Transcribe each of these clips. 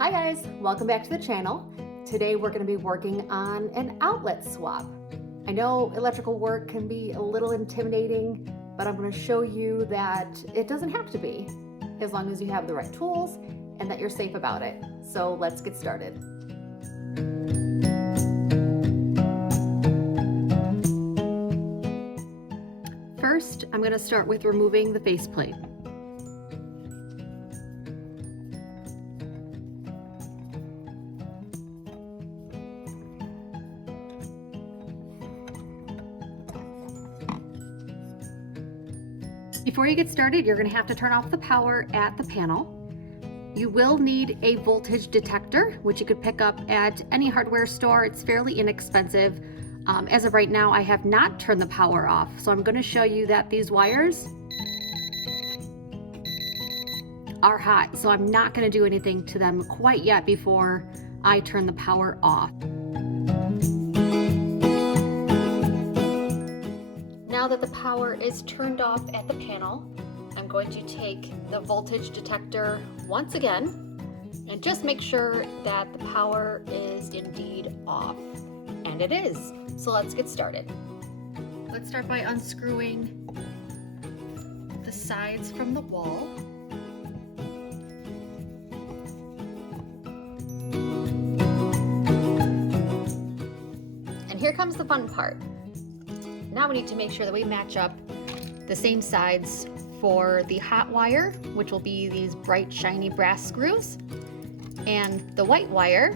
Hi guys, welcome back to the channel. Today we're going to be working on an outlet swap. I know electrical work can be a little intimidating, but I'm going to show you that it doesn't have to be, as long as you have the right tools and that you're safe about it. So let's get started. First, I'm going to start with removing the faceplate. Before you get started, you're going to have to turn off the power at the panel. You will need a voltage detector, which you could pick up at any hardware store. It's fairly inexpensive. As of right now, I have not turned the power off, so I'm going to show you that these wires are hot, so I'm not going to do anything to them quite yet before I turn the power off. Now that the power is turned off at the panel, I'm going to take the voltage detector once again and just make sure that the power is indeed off. And it is. So let's get started. Let's start by unscrewing the sides from the wall. And here comes the fun part. Now we need to make sure that we match up the same sides for the hot wire, which will be these bright shiny brass screws, and the white wire,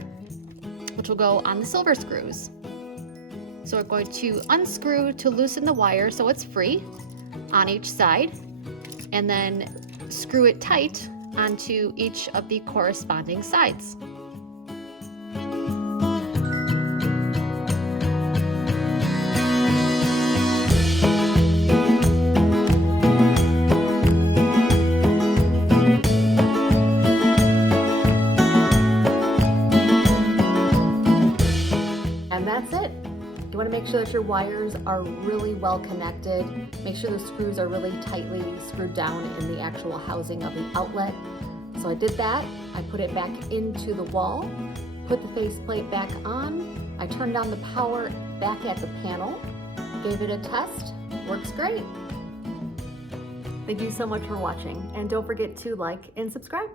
which will go on the silver screws. So we're going to unscrew to loosen the wire so it's free on each side, and then screw it tight onto each of the corresponding sides. And that's it. You want to make sure that your wires are really well connected. Make sure the screws are really tightly screwed down in the actual housing of the outlet. So I did that. I put it back into the wall, put the faceplate back on. I turned on the power back at the panel, gave it a test. Works great. Thank you so much for watching, and don't forget to like and subscribe.